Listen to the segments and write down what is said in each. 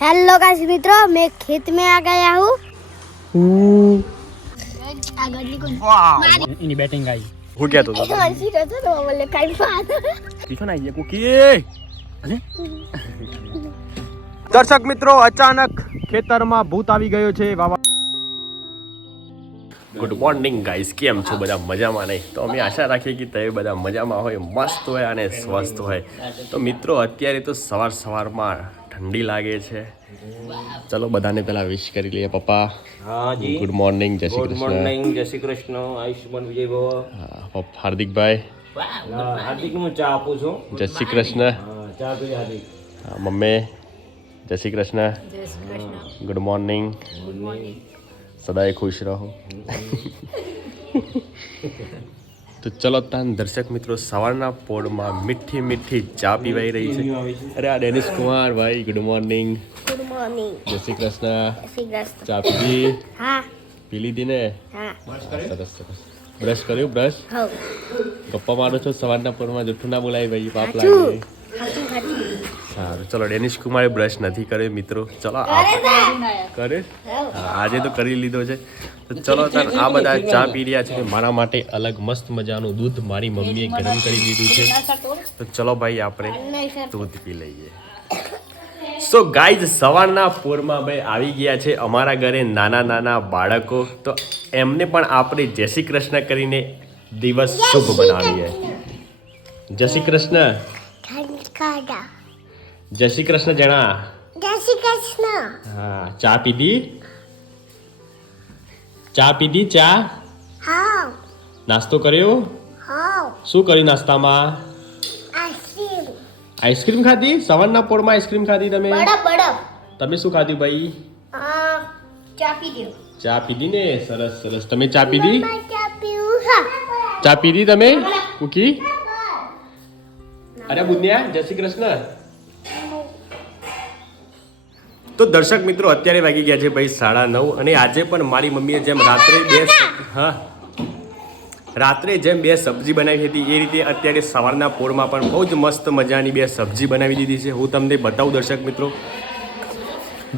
Hello guys मित्रों, मैं खेत में आ गया हूँ। इनी बैटिंग आई હું કહેતો હતો દર્શક મિત્રો અચાનક ખેતરમાં ભૂત આવી ગયો છે વાવા. ગુડ મોર્નિંગ ગાઈસ, કેમ છો બધા? મજામાં નહીં? તો અમે આશા રાખીએ કે તમે બધા મજામાં હોય, મસ્ત હોય અને સ્વસ્થ હોય. તો મિત્રો અત્યારે તો સવારમાં ઠંડી લાગે છે. ચલો બધાને પહેલા વિશ કરી લઈએ. પપ્પા હા જી, ગુડ મોર્નિંગ, જય શ્રી ગુડ કૃષ્ણ. મોર્નિંગ, જય શ્રી કૃષ્ણ, આયુષ્માન વિજય ભવ. પપ્પા હાર્દિકભાઈ હાર્દિક હું ચા આપું છું. જય શ્રી કૃષ્ણ. ચા પી હાર્દિક. મમ્મી જય શ્રી કૃષ્ણ. ગુડ મોર્નિંગ, સદાય ખુશ રહો. તો ચલો તાન દર્શક મિત્રો, સવારના પોળમાં મીઠી મીઠી ચા પીવાઈ રહી છે. અરે આ ડેનિશ કુમાર ભાઈ, ગુડ મોર્નિંગ. Good morning. જય શ્રી કૃષ્ણ. ચા પીધી? हाँ પી લીધી ને? हाँ સરસ સરસ. બ્રશ કર્યું? બ્રશ हाँ ગપ્પા મારો છો સવારના પોળમાં? જુઠ્ઠું ના બોલાય ભાઈ, પાપ હાચું. લાગે. સારું ચલો, ડેનિશ કુમારે બ્રશ નથી કર્યો મિત્રો. ચલો કરે આજે તો કરી લીધો છે. તો ચલો તાર આ બધા ચા પી રહ્યા છે. મારા માટે અલગ મસ્ત મજાનું દૂધ મારી મમ્મીએ ગરમ કરી દીધું છે. તો ચલો ભાઈ આપણે દૂધ પી લઈએ. સો ગાઈઝ, સવારના પોરમાં ભાઈ આવી ગયા છે અમારા ઘરે નાના નાના બાળકો. તો એમને પણ આપણે જય શ્રી કૃષ્ણ કરીને દિવસ શુભ બનાવીએ. જય શ્રી કૃષ્ણ. જય શ્રી કૃષ્ણ જણા. जय श्री कृष्ण। હા, ચા પીધી? ચા પીધી? ચા हाँ નાસ્તો કર્યો? हाँ શું કર્યું નાસ્તામાં? आइसक्रीम આઈસ્ક્રીમ ખાધી? સવારના પોળમાં આઈસ્ક્રીમ ખાધી તમે? बड़ा बड़ा તમે શું ખાધું ભાઈ? चा पी दो। ચા પીધી ને? સરસ સરસ. તમે ચા પીધી? चा पीऊँ हाँ। ચા પીધી તમે? કુકી? અરે બુનિયા, જય શ્રી કૃષ્ણ. તો દર્શક મિત્રો, અત્યારે વાગી ગયા છે ભાઈ 9:30 અને આજે પણ મારી મમ્મીએ જેમ રાત્રે જેમ બે સબ્જી બનાવી હતી એ રીતે અત્યારે સવારના પોળમાં પણ બહુ જ મસ્ત મજાની બે સબ્જી બનાવી દીધી છે. હું તમને બતાવું દર્શક મિત્રો,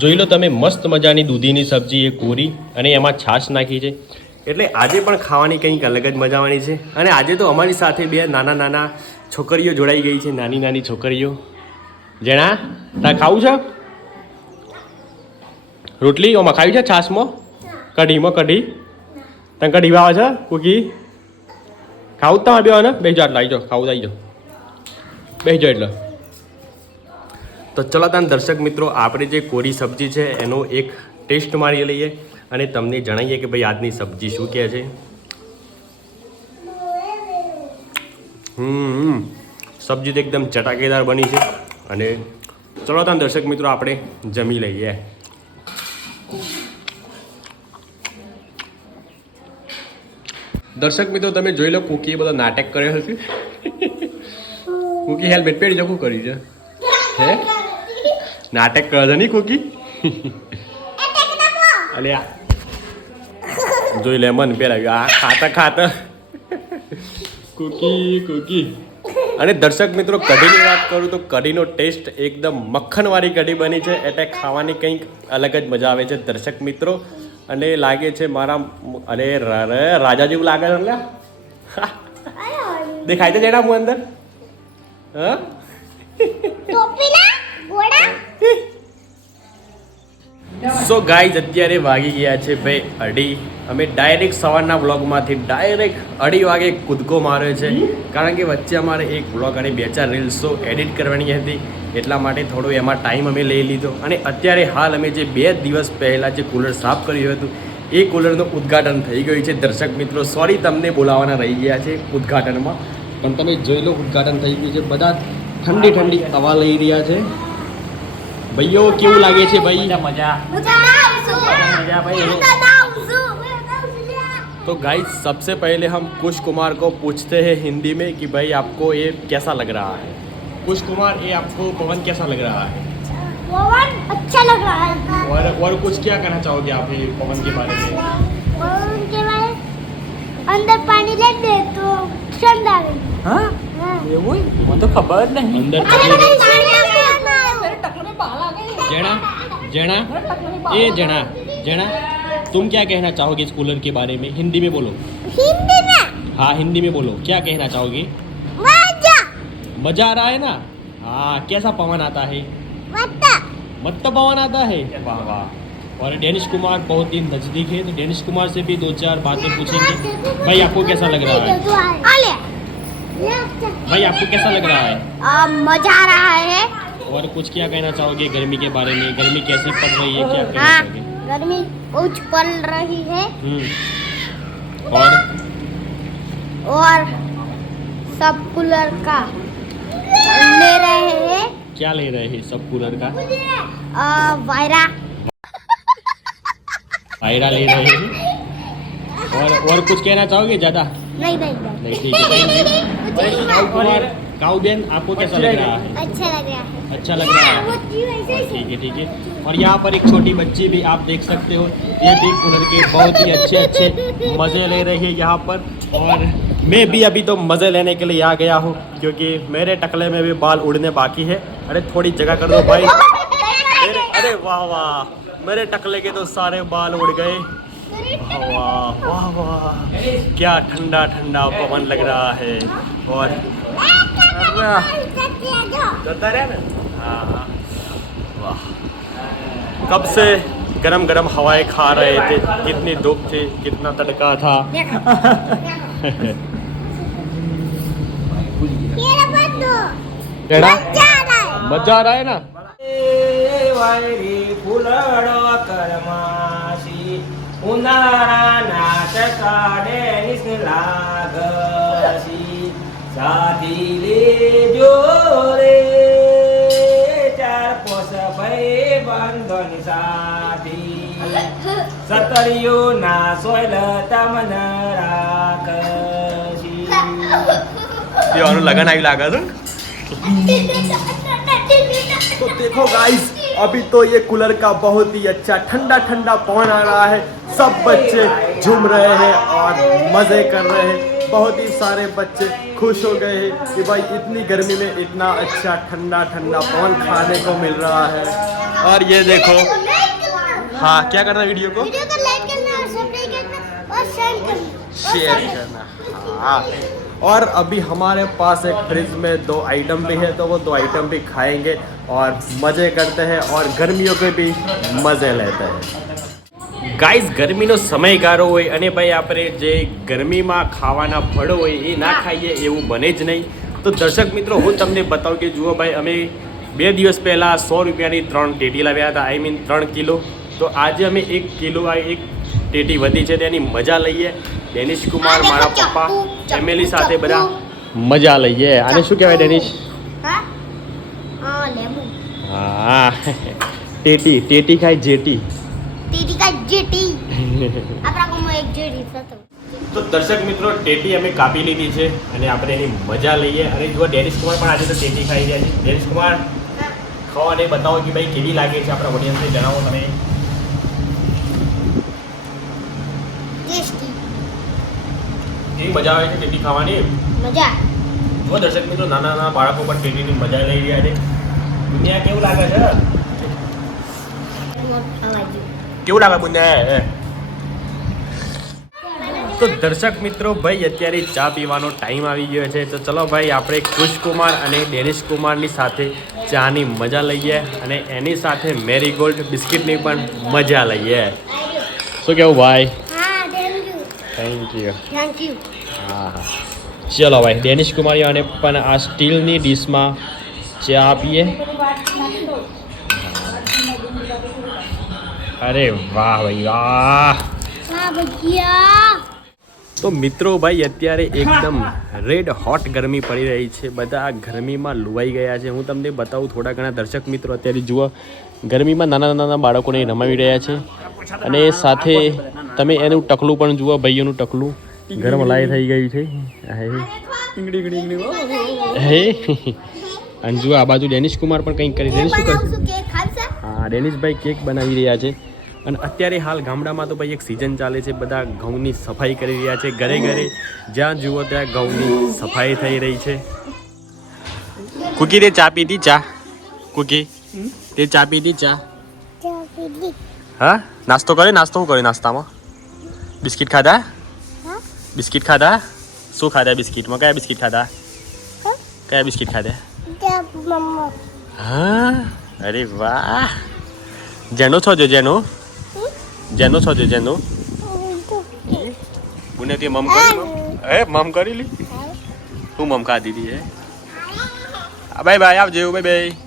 જોઈ લો તમે, મસ્ત મજાની દૂધીની સબ્જી એ કોરી અને એમાં છાશ નાખી છે. એટલે આજે પણ ખાવાની કંઈક અલગ જ મજાવાની છે. અને આજે તો અમારી સાથે બે નાના નાના છોકરીઓ જોડાઈ ગઈ છે, નાની નાની છોકરીઓ. જેણા તાર ખાવું છે? રોટલી ઓમાં ખાવી છે? છાશમાં? કઢીમાં? કઢી તને કઢી ભાવે છે? કુકી ખાવું જ તમારે બેવાને? બેસી જાઓ, એટલે આવી જાઓ, ખાવું આવી જાઓ, બેસી જાઓ એટલે. તો ચલો તાન દર્શક મિત્રો, આપણે જે કોરી સબ્જી છે એનો એક ટેસ્ટ મારી લઈએ અને તમને જણાવીએ કે ભાઈ આજની સબ્જી શું કહે છે. સબ્જી તો એકદમ ચટાકેદાર બની છે. અને ચલો તાન દર્શક મિત્રો, આપણે જમી લઈએ. દર્શક મિત્રો, તમે જોઈ લો, કુકીએ બધા નાટક કર્યો હશે. કુકી હેલ્મેટ પહેરી જવું કર્યું છે. હે નાટક કરે છે નહીં કુકી? અલે આ જોઈ લે, મન પહેરાવ્યું આ ખાતા ખાતા. કુકી. અને દર્શક મિત્રો, કઢીની વાત કરું તો કઢીનો ટેસ્ટ એકદમ મક્ખનવાળી કઢી બની છે. એટલે ખાવાની કંઈક અલગ જ મજા આવે છે દર્શક મિત્રો. અને લાગે છે મારા, અરે રાજા જેવું લાગે છે. દેખાય છે જેના હું અંદર? હા સો ગાઈઝ, અત્યારે વાગી ગયા છે ભાઈ 2:30. અમે ડાયરેક્ટ સવારના બ્લોગમાંથી ડાયરેક્ટ 2:30 વાગે કૂદકો માર્યો છે. કારણ કે વચ્ચે અમારે એક બ્લોગ અને 2-4 રીલ્સો એડિટ કરવાની હતી, એટલા માટે થોડો એમાં ટાઈમ અમે લઈ લીધો. અને અત્યારે હાલ અમે જે 2 દિવસ પહેલાં જે કુલર સાફ કર્યું હતું એ કુલરનું ઉદ્ઘાટન થઈ ગયું છે દર્શક મિત્રો. સોરી, તમને બોલાવવાના રહી ગયા છે ઉદ્ઘાટનમાં, પણ તમે જોઈ લો ઉદ્ઘાટન થઈ ગયું છે. બધા ઠંડી ઠંડી હવા લઈ રહ્યા છે. ભાઈઓ કેવું લાગે છે ભાઈ? मजा तो गाइस, सबसे पहले हम कुश कुमार को पूछते हैं हिंदी में कि भाई आपको ये कैसा लग रहा है? कुश कुमार, ये आपको पवन कैसा लग रहा है? पवन अच्छा लग रहा है। और कुछ क्या कहना चाहोगे आप ये पवन के बारे में? पवन के बारे अंदर पानी ले दे तो ठंड आ गई। हाँ हाँ वो तो खबर नहीं. अंदर अरे पानी मेरे टकले में बाल आ गए. जेणा जना ए जना जना तुम क्या कहना चाहोगे इस कूलर के बारे में? हिंदी में बोलो। हिंदी में हाँ हिंदी में बोलो, क्या कहना चाहोगे? मजा मजा आ रहा है ना? हाँ कैसा पवन आता है? मत मत पवन आता है। वाह वाह। और डेनिश कुमार बहुत ही नजदीक है, तो डेनिश कुमार से भी 2-4 बातें पूछेंगे। भाई आपको कैसा लग रहा है? भाई आपको कैसा लग रहा है? मजा आ रहा है। और कुछ क्या कहना चाहोगे गर्मी के बारे में? गर्मी कैसी पड़ रही है, क्या कहना हाँ, चाहोगे? गर्मी कुछ पड़ रही है और सब कूलर का ले रहे हैं। क्या ले रहे हैं सब कूलर का? वायरा आयरा ले रहे हैं। और कुछ कहना चाहोगे ज्यादा? नहीं नहीं ठीक है। काऊ बहन आपको कैसा लग रहा है? अच्छा लग रहा है। अच्छा लग रहा है, ठीक है। और यहाँ पर एक छोटी बच्ची भी आप देख सकते हो, ये भी कूलर के बहुत ही अच्छे मज़े ले रही है यहाँ पर। और मैं भी अभी तो मज़े लेने के लिए यहाँ गया हूँ, क्योंकि मेरे टकले में भी बाल उड़ने बाकी है। अरे थोड़ी जगह कर दो भाई। अरे वाह वाह, मेरे टकले के तो सारे बाल उड़ गए। वाह वाह वाह, क्या ठंडा ठंडा पवन लग रहा है। और चलता रहा ना। हाँ वाह, कब से गरम गरम हवाएं खा रहे थे, कितनी धूप थी, कितना तड़का था। मजा आ रहा है ना? वायरी फुलड़ो करमाशी उन्हाळा चकाडे लागशी साधीले जोरे चार पोस भई बांधोनी साधी सतरियो ना सोयल तमन राखशी। लगन आई लागा तो देखो गाइस, अभी तो ये कूलर का बहुत ही अच्छा ठंडा ठंडा पवन आ रहा है। सब बच्चे झूम रहे हैं और मज़े कर रहे हैं। बहुत ही सारे बच्चे खुश हो गए हैं कि भाई इतनी गर्मी में इतना अच्छा ठंडा ठंडा पवन खाने को मिल रहा है। और ये देखो, हाँ क्या करना है वीडियो को? लाइक करना, सब्सक्राइब करना और शेयर करना। हाँ, और अभी हमारे पास एक फ्रिज में 2 आइटम भी है, तो वो 2 आइटम भी खाएंगे और मज़े करते हैं और गर्मियों के भी मज़े लेते हैं। ગાઈઝ ગરમીનો સમયગાળો હોય અને ભાઈ આપણે જે ગરમીમાં ખાવાના ફળો હોય એ ના ખાઈએ એવું બને જ નહીં। તો દર્શક મિત્રો હું તમને બતાવું કે જુઓ ભાઈ, અમે 2 દિવસ પહેલાં 100 રૂપિયાની 3 ટેટી લાવ્યા હતા, આઈ મીન 3 કિલો। તો આજે અમે 1 કિલો એક ટેટી વધી છે તેની મજા લઈએ। ડેનિશ કુમાર, મારા પપ્પા, ફેમિલી સાથે બધા મજા લઈએ। આને શું કહેવાય ડેનિશ? હા ટેટી ખાય જેટી। તો દર્શક મિત્રો ટેટી અમે કાપી લીધી છે અને આપણે એની મજા લઈએ। અને જો ડેનિશ કુમાર પણ આજે તો ટેટી ખાઈ રહ્યા છે। ડેનિશ કુમાર ખાઓ અને બતાવો કે ભાઈ કેવી લાગે છે, આપણા ઓડિયન્સને જણાવો તમે। કેવી મજા આવે છે ટેટી ખાવાની? મજા। જો દર્શક મિત્રો નાના નાના બાળકો પણ ટેટીની મજા લઈ રહ્યા છે। દુનિયા કેવું લાગે છે? કેવું લાગે બુંદા? તો દર્શક મિત્રો ભાઈ અત્યારે ચા પીવાનો ટાઈમ આવી ગયો છે, તો ચલો ભાઈ આપણે કુશકુમાર અને ડેનિશ કુમારની સાથે ચાની મજા લઈએ અને એની સાથે મેરીગોલ્ડ બિસ્કિટની પણ મજા લઈએ। શું કેવું ભાઈ? Thank you. હા હા, ચલો ભાઈ ડેનિશ કુમારીઓને પણ આ સ્ટીલની ડીશમાં ચા આપીએ। અરે વાહ ભાઈ વાહ। તો મિત્રો ભાઈ અત્યારે એકદમ રેડ હોટ ગરમી પડી રહી છે, બધા ગરમીમાં લુવાઈ ગયા છે। હું તમને બતાવું થોડા ઘણા દર્શક મિત્રો, અત્યારે જુઓ ગરમીમાં નાના નાના બાળકોને રમાવી રહ્યા છે અને સાથે તમે એનું ટકલું પણ જુઓ, ભાઈઓનું ટકલું ગરમ લાઈ થઈ ગયું છે। હે અને જુઓ આ બાજુ ડેનિશ કુમાર પણ કંઈક કરી। ડેનિશ શું કરશે? હા ડેનિશભાઈ કેક બનાવી રહ્યા છે। અને અત્યારે હાલ ગામડામાં તો ભાઈ એક સિઝન ચાલે છે, બધા ઘઉંની સફાઈ કરી રહ્યા છે। ઘરે ઘરે જ્યાં જુઓ ત્યાં ઘઉંની સફાઈ થઈ રહી છે। કુકી તે ચા પીધી? ચા કુકી તે ચા પીધી? ચા ઇડલી હા નાસ્તો કરે નાસ્તો શું કર્યો નાસ્તામાં બિસ્કિટ ખાધા હા બિસ્કિટ ખાધા શું ખાધા બિસ્કિટમાં કયા બિસ્કિટ ખાધા હા કયા બિસ્કિટ ખાધા ત્યાં મમ્મા હા અરે વાહ જેનો છો જો જેનો જેનો છો જો જેનો બુને તે મમ કરી મમ કરી લી તું મમ ખાધી હતી હે બાય બાય આવજો બાય બાય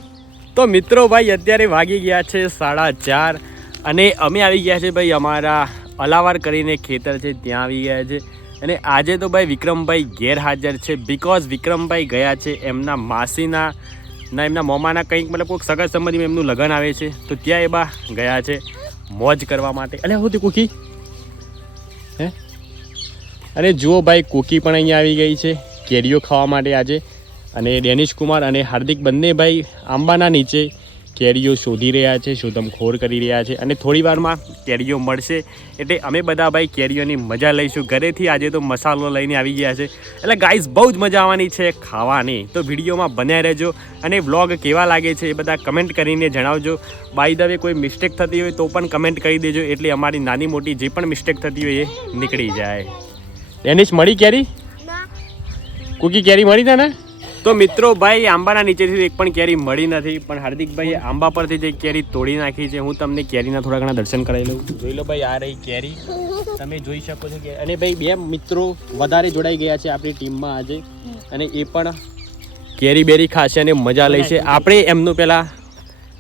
તો મિત્રો ભાઈ અત્યારે વાગી ગયા છે 4:30 અને અમે આવી ગયા છે ભાઈ અમારા અલાવાર કરીને ખેતર છે ત્યાં આવી ગયા છે અને આજે તો ભાઈ વિક્રમભાઈ ગેરહાજર છે બિકોઝ વિક્રમભાઈ ગયા છે એમના માસીના એમના મોમાના કંઈક મતલબ કોઈક સગા સંબંધીમાં એમનું લગ્ન આવે છે તો ત્યાં એ બા ગયા છે મોજ કરવા માટે અરે હું તે કુકી હે અને જુઓ ભાઈ કુકી પણ અહીંયા આવી ગઈ છે કેરીઓ ખાવા માટે આજે અને ડેનિશ કુમાર અને હાર્દિક બંને ભાઈ આંબાના નીચે કેરીઓ શોધી રહ્યા છે શોધમખોર કરી રહ્યા છે અને થોડી વારમાં કેરીઓ મળશે એટલે અમે બધા ભાઈ કેરીઓની મજા લઈશું ઘરેથી આજે તો મસાલો લઈને આવી ગયા છે એટલે ગાઈઝ બહુ જ મજા આવવાની છે ખાવાની તો વિડીયોમાં બન્યા રહેજો અને વ્લોગ કેવા લાગે છે એ બધા કમેન્ટ કરીને જણાવજો બાય ધ વે કોઈ મિસ્ટેક થતી હોય તો પણ કમેન્ટ કરી દેજો એટલે અમારી નાની મોટી જે પણ મિસ્ટેક થતી હોય એ નીકળી જાય ડેનિશ મળી કેરી કુકી કેરી મળી તને તો મિત્રો ભાઈ આંબાના નીચેથી એક પણ કેરી મળી નથી પણ હાર્દિકભાઈ આંબા પરથી જે કેરી તોડી નાખી છે હું તમને કેરીના થોડા ઘણા દર્શન કરાવી લઉં જોઈ લો ભાઈ આ રહી કેરી તમે જોઈ શકો છો કે અને ભાઈ બે મિત્રો વધારે જોડાઈ ગયા છે આપણી ટીમમાં આજે અને એ પણ કેરી બેરી ખાશે અને મજા લેશે આપણે એમનું પહેલાં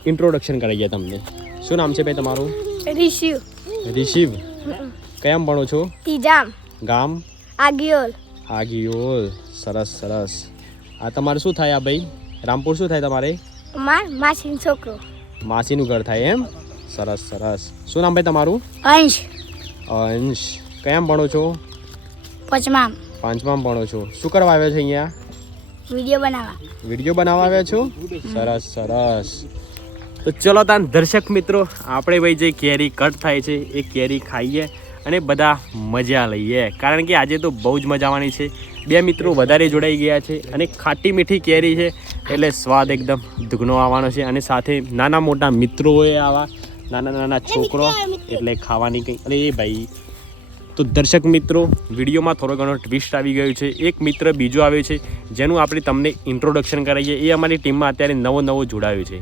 ઇન્ટ્રોડક્શન કરાવીએ તમને શું નામ છે ભાઈ તમારું રિશિવ રિશિવ કયામ ભણો છો તીજામ ગામ આગિયોલ આગિયોલ સરસ સરસ આ તમારે શું થાય આ ભાઈ રામપુર શું થાય તમારે માસીનો છોકરો માસીનું ઘર થાય એમ સરસ સરસ શું નામ ભાઈ તમારું અંશ અંશ કયામ ભણો છો પચમામ પાંચમામાં ભણો છો શું કરવા આવ્યા છો અહીંયા વિડીયો બનાવવા આવ્યા છો સરસ સરસ તો ચલો તાન દર્શક મિત્રો આપણે ભાઈ જે કેરી કટ થાય છે એ કેરી ખાઈએ અને બધા મજા લઈએ કારણ કે આજે તો બહુ જ મજા આવવાની છે બે મિત્રો વધારે જોડાઈ ગયા છે અને ખાટી મીઠી કેરી છે એટલે સ્વાદ એકદમ દુગનો આવવાનો છે અને સાથે નાના મોટા મિત્રોએ આવા નાના નાના છોકરો એટલે ખાવાની કંઈ અરે એ ભાઈ તો દર્શક મિત્રો વિડીયોમાં થોડો ઘણો ટ્વિસ્ટ આવી ગયું છે એક મિત્ર બીજો આવ્યો છે જેનું આપણે તમને ઇન્ટ્રોડક્શન કરાવીએ એ અમારી ટીમમાં અત્યારે નવો જોડાયો છે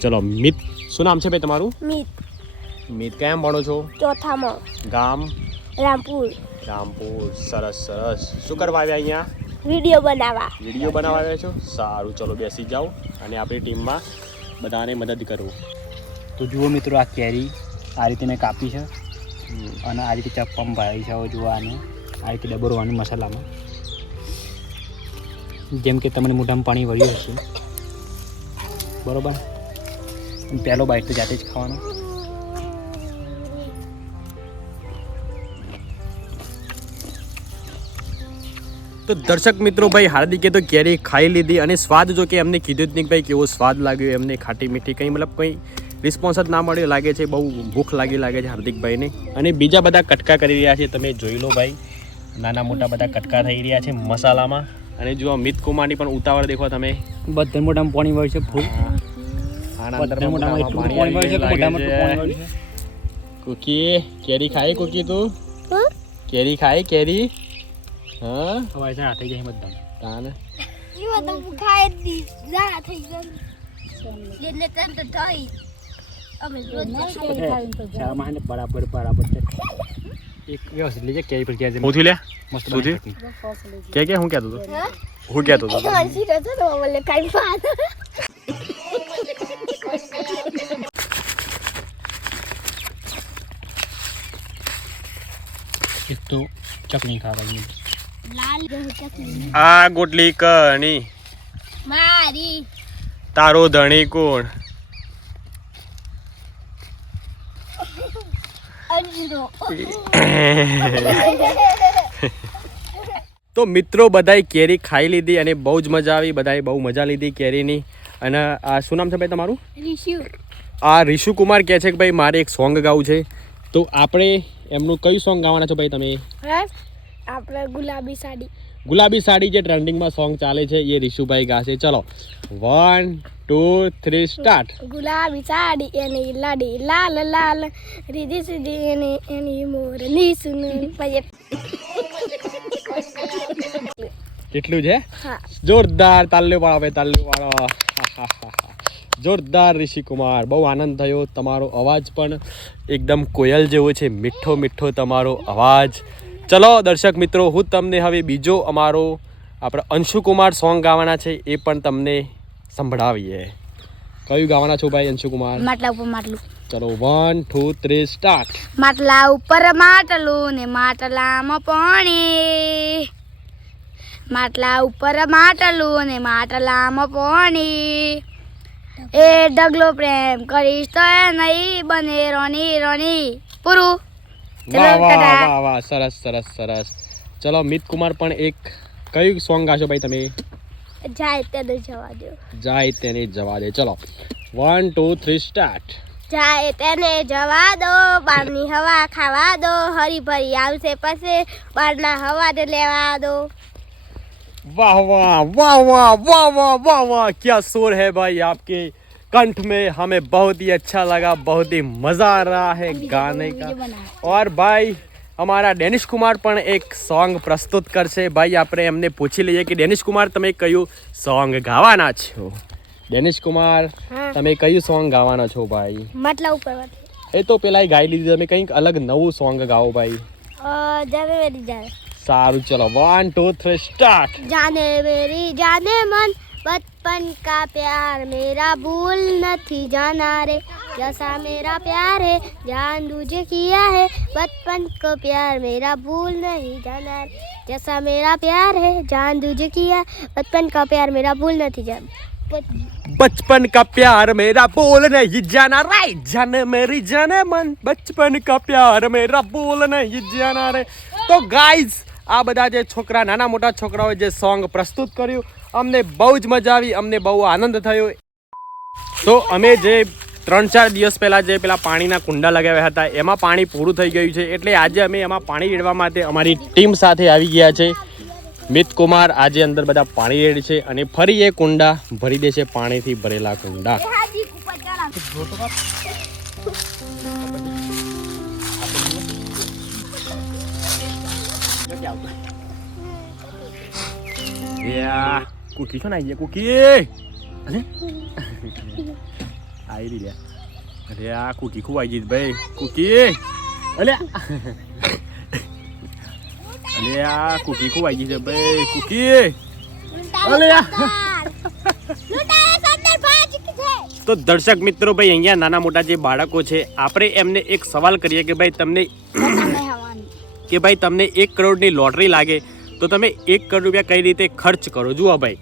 ચલો મિત શું નામ છે ભાઈ તમારું મિત કેમ ભણો છો ચોથામાં ગામ રામપુર સરસ સરસ શું કરવા આવ્યા અહીંયા વિડીયો બનાવવા આવ્યા છો સારું ચલો બેસી જાઓ અને આપણી ટીમમાં બધાને મદદ કરો તો જુઓ મિત્રો આ કેરી આ રીતે મેં કાપી છે અને આ રીતે ચપ્પામાં ભરાઈ છે હવે જુઓ આને આ રીતે ડબરવાનું મસાલામાં જેમ કે તમને મોઢામાં પાણી વળ્યું હશે બરાબર પહેલો બાઈટ તો જાતે જ ખાવાનો તો દર્શક મિત્રો ભાઈ હાર્દિકે તો કેરી ખાઈ લીધી અને સ્વાદ જો કે એમને કીધું જ નહીં કે ભાઈ કેવો સ્વાદ લાગ્યો એમને ખાટી મીઠી કંઈ મતલબ કંઈ રિસ્પોન્સ જ ના મળ્યો લાગે છે બહુ ભૂખ લાગે છે હાર્દિકભાઈને અને બીજા બધા કટકા કરી રહ્યા છે તમે જોઈ લો ભાઈ નાના મોટા બધા કટકા થઈ રહ્યા છે મસાલામાં અને જો મિત કુમારની પણ ઉતાવળ દેખો તમે બધા મોટામાં પાણી વળે છે ફૂલ કુકી કેરી ખાય કુકી તું કેરી ખાય કેરી હા હવે છે થઈ જાય બધા તાને જીવો તો ખાય દી જા થઈ ગયું એટલે તન તો થઈ અમે રોજ શામાં ને બરાબર છે એક વ્યવસ્થિત લેજે કેરી પર ક્યાં હું લે મસ્ત સુધી કે હું કહેતો હતો હસી રહ્યો તો બોલે કાઈ વાત એક તો ચટણી ખાવાની લાલ ચટણી આ ગોટલી કણી મારી તારો ધણી કોણ અંજરો તો મિત્રો બધાએ કેરી ખાઈ લીધી અને બહુ જ મજા આવી બધાએ બહુ મજા લીધી કેરીની અને આ શું નામ છે ભાઈ તમારું રિશિવ આ રિશુ કુમાર કહે છે કે ભાઈ મારે એક સોંગ ગાવું છે તો આપણે એમનું કયું સોંગ ગાવાના છો ભાઈ તમે આપણે ગુલાબી સાડી જે ટ્રેન્ડિંગમાં સોંગ ચાલે છે એ રિશુભાઈ ગાશે. ચલો 1 2 3 સ્ટાર્ટ. ગુલાબી સાડી એની લાડી લાલ લાલ રીધી સીધી એની મોરની સુન પછી એટલું છે. હા જોરદાર તાલ્યો પાડો ભાઈ, તાલ્યો પાડો. જોરદાર ઋષિકુમાર, બહુ આનંદ થયો. તમારો અવાજ પણ એકદમ કોયલ જેવો છે, મીઠો મીઠો તમારો અવાજ. ચલો દર્શક મિત્રો, હું તમને હવે બીજો અમારો આપણે અંશુકુમાર સોંગ ગાવાના છે એ પણ તમને સંભળાવીએ. કયું ગાવાના છો ભાઈ અંશુકુમાર? માટલા ઉપર માટલું. ચલો 1 2 3 સ્ટાર્ટ. માટલા ઉપર માટલું ને માટલામાં પાણી, માટલા ઉપર માટલું ને માટલામાં પાણી, એ ઢગલો પ્રેમ કરીશ તો નહીં બને રોની રોની. પૂરું. વાહ વાહ વાહ વાહ, સરસ સરસ સરસ. ચલો મિત કુમાર પણ એક કયું સોંગ ગાશો ભાઈ તમે? જાય તેને જવા દો. જાય તેને જવા દે. ચલો 1 2 3 સ્ટાર્ટ. જાય તેને જવા દો, બહારની હવા ખાવા દો, હરી ભરી આવશે પછી બહારના હવા ને લેવા દો. वाह वाह वाह वाह वाह वाह वाह वाह, क्या सुर है भाई आपके कंठ में. हमें बहुत ही अच्छा लगा, बहुत ही मज़ा आ रहा है गाने का. और भाई हमारा डेनिश कुमार પણ એક સોંગ પ્રસ્તુત કરશે. ભાઈ આપણે એમને પૂછી લઈએ કે ડેનિશ કુમાર તમે કયું સોંગ ગાવાના છો? ડેનિશ કુમાર તમે કયું સોંગ ગાવાના છો ભાઈ? માટલા ઉપર એ તો પેલા ગાઈ લીધી, તમે કંઈક અલગ નવું સોંગ ગાઓ ભાઈ. જાને મેરી જાને. સારું ચલો 1 2 3 સ્ટાર્ટ. जाने मेरी जाने मन बचपन का प्यार मेरा भूल नहीं जाना रे, जैसा मेरा प्यार है जान तुझे किया है, बचपन को प्यार मेरा भूल नहीं जाना रे, जैसा मेरा प्यार है जान तुझे किया, बचपन का प्यार मेरा भूल नहीं जाना. बचपन का प्यार मेरा बोल नहीं जाना राइट. जाने मेरी जाने मन बचपन का प्यार मेरा बोल नहीं जाना रे. તો ગાઈઝ આ બધા જે છોકરા, નાના મોટા છોકરાઓએ જે સોંગ પ્રસ્તુત કર્યું, અમને બહુ જ મજા આવી, અમને બહુ આનંદ થયો. તો અમે જે 3-4 દિવસ પહેલાં જે પેલા પાણીના કુંડા લગાવ્યા હતા એમાં પાણી પૂરું થઈ ગયું છે, એટલે આજે અમે એમાં પાણી રેડવા માટે અમારી ટીમ સાથે આવી ગયા છે. મિત કુમાર આજે અંદર બધા પાણી રેડ છે અને ફરી એ કુંડા ભરી દેશે પાણીથી ભરેલા કુંડા. કુકી છો ને આવી કુકી આવી રહી. અરે આ કુકી ખૂબ આવી ગઈ ભાઈ. કુકી અલે અલે આ કુકી ખૂબ આવી ગઈ છે ભાઈ. કુકી અલે તો દર્શક મિત્રો ભાઈ અહીંયા નાના મોટા જે બાળકો છે આપણે એમને એક સવાલ કરીએ કે ભાઈ તમને 1 કરોડની લોટરી લાગે તો તમે 1 કરોડ રૂપિયા કઈ રીતે ખર્ચ કરો? જુઓ ભાઈ,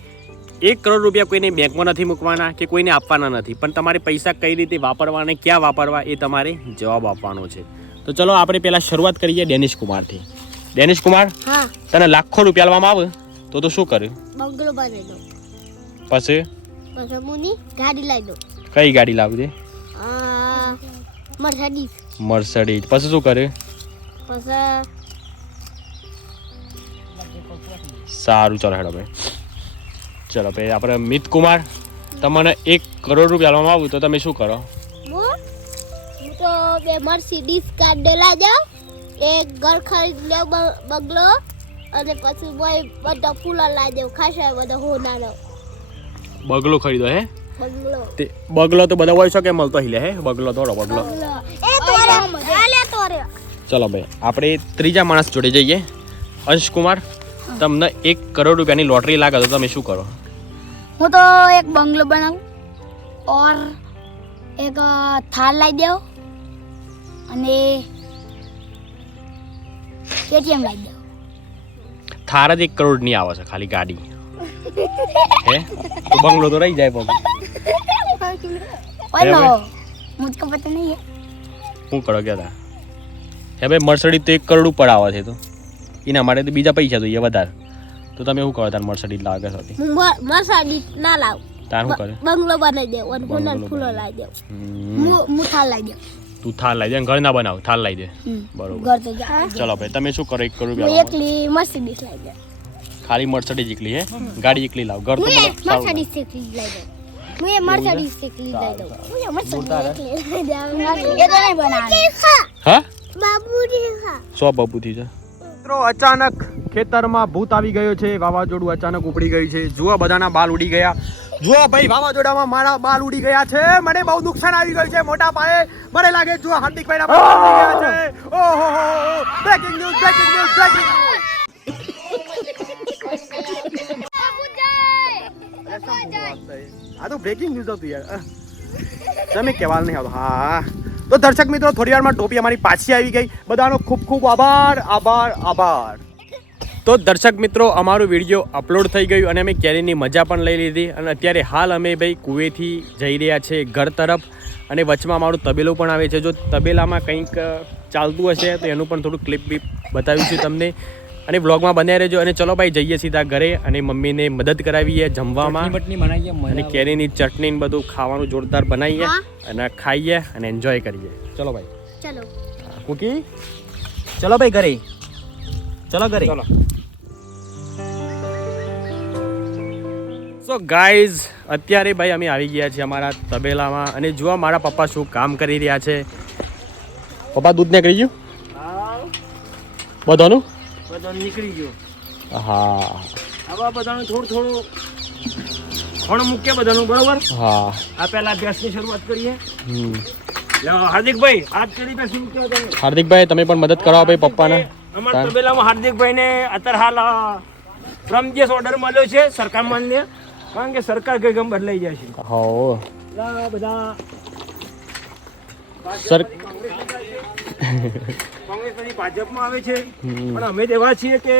1 કરોડ રૂપિયા કોઈને બેંકમાં નથી મૂકવાના કે કોઈને આપવાના નથી, પણ તમારે પૈસા કઈ રીતે વાપરવા અને ક્યાં વાપરવા એ તમારે જવાબ આપવાનો છે. તો ચલો આપણે પહેલાં શરૂઆત કરીએ ડેનિશ કુમારથી. ડેનિશ કુમાર, તને લાખો રૂપિયા લેવામાં આવે તો શું કરે? બંગલો બનાવી દો. પછી મુની ગાડી લાવી દો. કઈ ગાડી લાવી દે? મર્સિડીઝ. મર્સિડીઝ. પછી શું કરે? પછી સારું ચલો હેડો ભાઈ. ચલો ભાઈ આપણે મિત કુમાર, તમને 1 કરોડ રૂપિયા લેવામાં આવું તો તમે શું કરો? હું તો 2 મર્સિડીઝ કાર લાવી દઉં, એક ઘર ખરીદ લે બંગલો, અને પછી બધા ફૂલા લાવી દઉં, ખાસા બધા હોનારો બગલો ખરીદો હે? બંગલો. તે બગલો તો બધા હોય શકે મળતો हिले હે બગલો થોડો બગલો. ચલો ભાઈ આપણે ત્રીજા માણસ જોડે જઈએ. અંશ કુમાર, તમને 1 કરોડ રૂપિયાની લોટરી લાગે તો તમે શું કરો? હું તો એક બંગલો બનાવું और એક થાર લાવી દઉં અને કેટીએમ લાવી દઉં. થાર જ 1 કરોડ ની આવે છે ખાલી ગાડી હે? તો બંગલો તો રહી જાય પણ. ઓનો મુझको पता नहीं है. શું કરો કહેતા હે ભાઈ? મર્સિડીઝ તો 1 કરોડ ઉપર આવે છે, તો એના માટે તો બીજા પૈસા જોઈએ વધારે. તો તમે શું કરો તાર મર્સિડીઝ લાગે છે? હું મર્સિડીઝ ના લાવું, તાર શું કરે? બંગલો બનાવી દે અને હોનાર ફૂલો લાવી દે. હું થાર લાવી દઉં. તું થાર લાવી દે, ઘર ના બનાવ, થાર લાવી દે. બરોબર. ઘર તો જા. ચલો ભાઈ તમે શું કરો 1 કરોડ હું રૂપિયા? એકલી મર્સિડીઝ લાવી દે. ખાલી મર્સિડીઝ એકલી હે ગાડી એકલી લાવ ઘર તો मुझे મતલબ સારું मर्सिडीज से खरीद लाई दो मुझे मर्सिडीज से खरीद लाई दो मुझे मर्सिडीज ये तो नहीं बनाना હા बाबूजी का સો બાબુથી છે મિત્રો અચાનક ખેતરમાં ભૂત આવી ગયો છે વાવાઝોડું અચાનક ઉપડી ગયું છે જુઓ બધાના બાલ ઉડી ગયા જુઓ ભાઈ વાવાઝોડામાં મારા બાલ ઉડી ગયા છે મને બહુ નુકસાન આવી ગયું છે મોટા પાયે મને લાગે જુઓ હાર્દિકભાઈના બાલ ઉડી ગયા છે ઓહો breaking news breaking news breaking આ તો બ્રેકિંગ ન્યૂઝ હતું યાર તમે કહેવાલ નહીં આવતો હા તો દર્શક મિત્રો થોડી વારમાં ટોપી અમારી પાછી આવી ગઈ બધાનો ખૂબ ખૂબ આભાર આભાર આભાર તો દર્શક મિત્રો અમારું વિડીયો અપલોડ થઈ ગયું અને અમે કેરીની મજા પણ લઈ લીધી અને અત્યારે હાલ અમે ભાઈ કુવેથી જઈ રહ્યા છે ઘર તરફ અને વચમાં અમારું તબેલું પણ આવે છે જો તબેલામાં કંઈક ચાલતું હશે તો એનું પણ થોડું ક્લિપ બી બતાવીશું તમને અને બ્લોગમાં બન્યા રહેજો અને ચલો ભાઈ જઈએ સીધા ઘરે અને મમ્મીને મદદ કરાવીએ જમવામાં અને કેરીની ચટણી ને બધું ખાવાનું જોરદાર બનાવીએ અને ખાઈએ અને એન્જોય કરીએ ચલો ભાઈ चलो કુકી ચલો ભાઈ ઘરે ચલો ઘરે સો ગાઈઝ અત્યારે ભાઈ અમે આવી ગયા છીએ અમારા તબેલામાં અને જુઓ મારા પપ્પા શું કામ કરી રહ્યા છે પપ્પા દૂધ નીકળી ગયું બધાનું નીકળી ગયો હા હવે બધાનું થોડું થોડું ખણ મૂકીએ બધાનું બરોબર હા આ પહેલા ભેંસની શરૂઆત કરીએ હાર્દિકભાઈ આજ કરી ભેંસ મૂક્યો તમે હાર્દિકભાઈ તમે પણ મદદ કરાવો ભાઈ પપ્પાને અમારા તબેલામાં હાર્દિકભાઈને અત્યારે હાલ ફ્રમજેસ ઓર્ડર મળ્યો છે સરકાર માન્ય કારણ કે સરકાર કઈ ગમ બદલાઈ જાય છે હો બધા સર કોંગ્રેસ પછી ભાજપમાં આવે છે પણ અમે એવા છીએ કે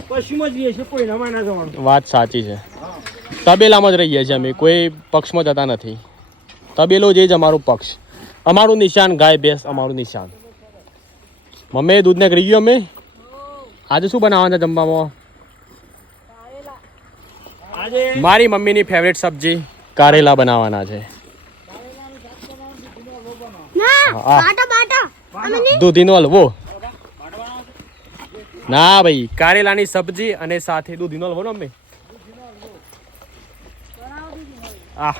પશ્ચિમ જ રહીએ છીએ કોઈ નવા ના જવાનું વાત સાચી છે તબેલામાં જ રહીએ છીએ અમે કોઈ પક્ષમાં જતા નથી તબેલો જ અમારું પક્ષ અમારું નિશાન ગાય ભેંસ અમારું નિશાન મમ્મી દૂધને કરી ગયું અમે આજે શું બનાવવાના જમવામાં આજે મારી મમ્મીની ફેવરેટ સબ્જી કારેલા બનાવવાના છે ना हाँ। बाटा बाटा દૂધીનો હલવો ના ભાઈ કારેલાની સબ્જી અને સાથે દૂધીનો હલવો ને મમ્મી આ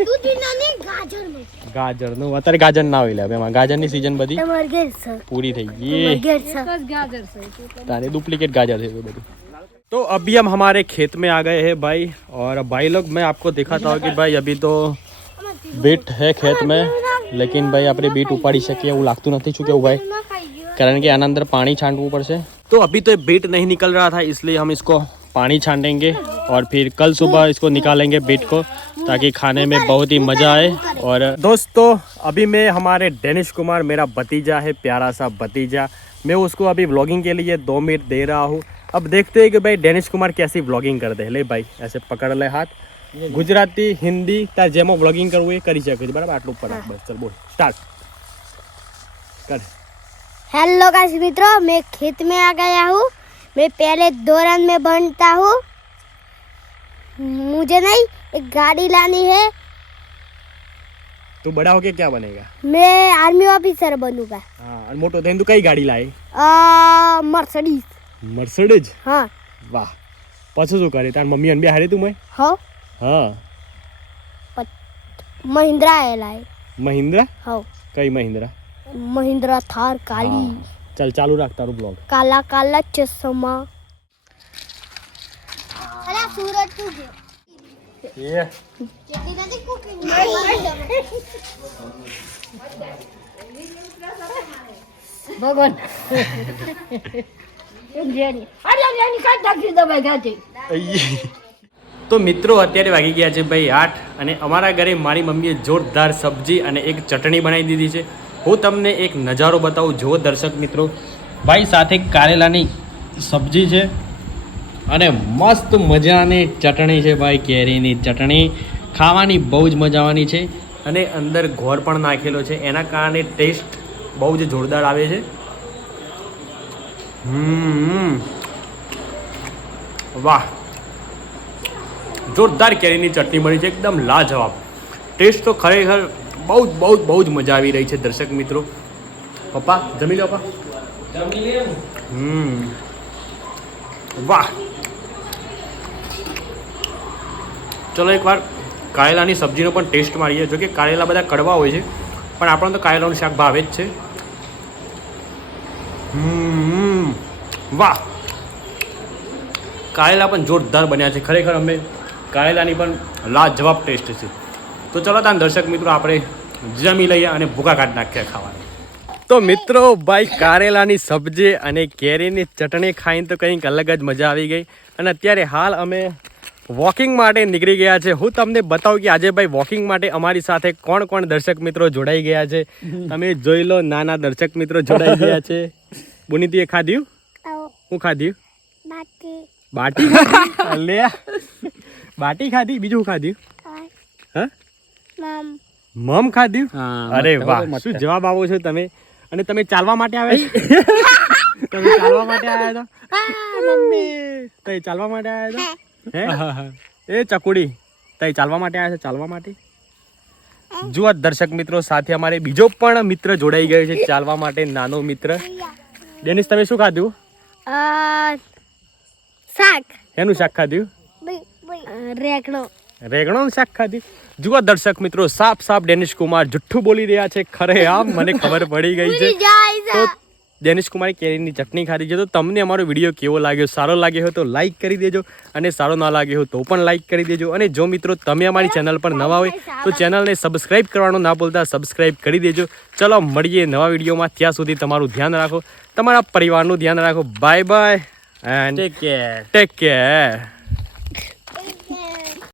दूध नहीं गाजर में ગાજરનું અત્યારે ગાજર ના હોય લે હવે એમાં ગાજરની સિઝન બધી टमाटर सर पूरी થઈ गई गाजर सर ताने डुप्लीकेट गाजर है वो बड़ी तो अभी हम हमारे खेत में आ गए हैं भाई और भाई लोग मैं आपको दिखाता हूँ कि भाई अभी तो बीट है खेत में लेकिन भाई આપણે બીટ ઉપાડી શકીએ એવું લાગતું નથી શું કેવું ભાઈ कारण कि आना अंदर पानी छांटવું પડશે तो अभी तो बीट नहीं निकल रहा था इसलिए हम इसको पानी छांटेंगे और फिर कल सुबह इसको निकालेंगे बीट को ताकि खाने में बहुत ही मज़ा आए और दोस्तों अभी मैं हमारे डेनिश कुमार मेरा भतीजा है प्यारा सा भतीजा मैं उसको अभी व्लॉगिंग के लिए 2 मिनट दे रहा हूँ अब देखते हैं कि भाई डेनिश कुमार कैसी व्लॉगिंग कर दे ले भाई ऐसे पकड़ ले हाथ गुजराती हिंदी तार जेमो व्लॉगिंग करવું એ કરી શકે છે બરાબર આટલું પર બસ ચલ બોલ સ્ટાર્ટ કર हेलो गाइस मित्रों मैं खेत में आ गया हूँ मैं पहले दौरान में बनता हूँ मुझे नहीं एक गाड़ी लानी है तू बड़ा होके क्या बनेगा मैं आर्मी ऑफिसर बनूंगा हाँ और मोटो थઈને તું કઈ ગાડી લાય मर्सिडीज મર્સિડીઝ हाँ વાહ પછી શું કરે તાર મમ્મી અન બે હારે તું મેં हो હા महिंद्रा है लाए મહિન્દ્રા हो કઈ મહિન્દ્રા महिंद्रा थार काली चल चालू रख तारू ब्लॉग काला काला चश्मा अरे सूरज तू ये भगवान તો મિત્રો અત્યારે વાગી ગયા છે ભાઈ 8 અને અમારા ઘરે મારી મમ્મીએ જોરદાર સબ્જી અને એક ચટણી બનાવી દીધી છે હું તમને એક નજારો બતાવું જો દર્શક મિત્રો ભાઈ સાથે કારેલાની સબ્જી છે અને મસ્ત મજાની ચટણી છે ભાઈ કેરીની ચટણી ખાવાની બહુ જ મજા આવવાની છે અને અંદર ગોળ પણ નાખેલો છે એના કારણે ટેસ્ટ બહુ જ જોરદાર આવે છે વાહ જોરદાર કેરીની ચટણી બની છે એકદમ લાજવાબ ટેસ્ટ તો ખરેખર બહુ જ મજા આવી રહી છે દર્શક મિત્રો પપ્પા જમી લો પપ્પા વાહ. ચલો એકવાર કારેલાની સબ્જીનો પણ ટેસ્ટ મારીએ. જો કે કારેલા બધા કડવા હોય છે, પણ આપણને તો કારેલાનું શાક ભાવે જ છે. વાહ, કારેલા પણ જોરદાર બન્યા છે ખરેખર. અમે કારેલાની પણ લાજવાબ ટેસ્ટ છે. તો ચલો તાન દર્શક મિત્રો આપણે જમી લઈએ અને ભૂકા કાઢી નાખીએ ખાવાનું. તો મિત્રો ભાઈ કારેલાની સબ્જી અને કેરીની ચટણી ખાઈને તો કંઈક અલગ જ મજા આવી ગઈ. અને અત્યારે હાલ અમે વોકિંગ માટે નીકળી ગયા છે. હું તમને બતાવું કે આજે ભાઈ વોકિંગ માટે અમારી સાથે કોણ કોણ દર્શક મિત્રો જોડાઈ ગયા છે. તમે જોઈ લો, નાના દર્શક મિત્રો જોડાઈ ગયા છે. બુનીતીએ ખાધ્યું? હું ખાધ્યું? બાટી ખાધી? લે, બાટી ખાધી. બીજું ખાધ્યું? હા, મમ ખાધ્યું? અરે વાહ, શું જવાબ આવો છો તમે. અને તમે ચાલવા માટે આવ્યા છો? તમે ચાલવા માટે આવ્યા હતા? મમ્મી તમે ચાલવા માટે આવ્યા હતા? હે એ ચકુડી, તમે ચાલવા માટે આવ્યા છો? ચાલવા માટે જુઓ દર્શક મિત્રો, સાથે અમારે બીજો પણ મિત્ર જોડાઈ ગયો છે ચાલવા માટે, નાનો મિત્ર. ડેનિસ તમે શું ખાધું? શાક. એનું શાક ખાધું? રેગણોનું શાક ખાધી. જુઓ દર્શક મિત્રો, સાફ સાફ ડેનિશ કુમાર જુઠ્ઠું બોલી રહ્યા છે. ખરે આમ મને ખબર પડી ગઈ છે. તો ડેનિશ કુમારે કેરીની ચટણી ખાધી છે. તો તમને અમારો વિડીયો કેવો લાગ્યો? સારો લાગ્યો હોય તો લાઈક કરી દેજો, અને સારો ના લાગ્યો હોય તો પણ લાઈક કરી દેજો. અને જો મિત્રો તમે અમારી ચેનલ પર નવા હોય તો ચેનલને સબસ્ક્રાઈબ કરવાનું ના ભૂલતા, સબસ્ક્રાઈબ કરી દેજો. ચલો મળીએ નવા વિડીયોમાં. ત્યાં સુધી તમારું ધ્યાન રાખો, તમારા પરિવારનું ધ્યાન રાખો. Bye bye and take care.